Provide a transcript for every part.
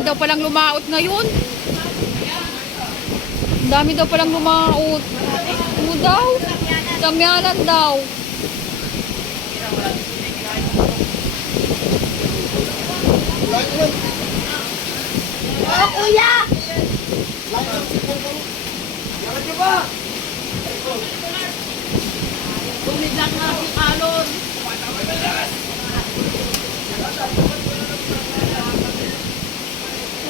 dami daw palang lumaot ngayon. Ang dami daw palang lumaot. Ano daw? Damyanan daw. Oh, kuya! Bumiglang nga si Kalon.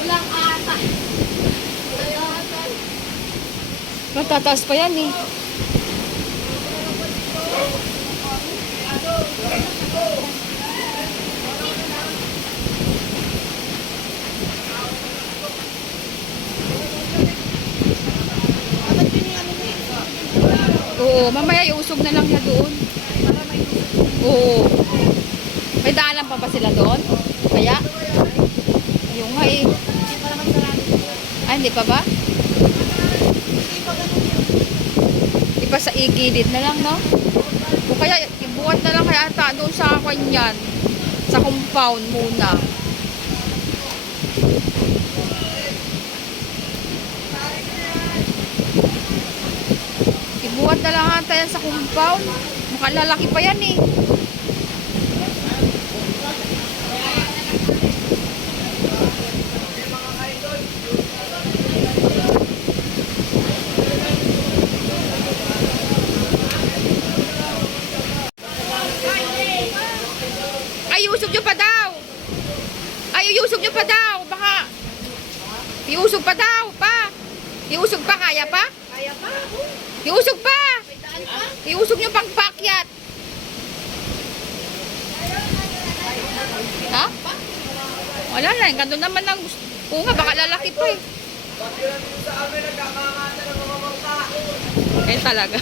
Walang ata. Matataas pa yan eh. Oo, mamaya iusog na lang niya doon. Oo. May daanan pa ba sila doon? Kaya? Yung nga eh. Ay, hindi pa ba? Ipa sa igilid na lang, no? O kaya, ibuhat na lang kaya ata doon sa kanyan. Sa compound muna. Ibuhat na lang ata yan sa compound. Makalalaki pa yan eh. Ay, iusog nyo pa daw. Ay, iusog nyo pa daw. Baka, iusog pa daw, pa. Iusog pa, kaya pa? Kaya pa? Iusog pa. May daan pa? Iusog nyo pang pakyat. Ha? Wala na, ganda naman ng gusto. Oo nga, baka lalaki pa eh. Eh talaga.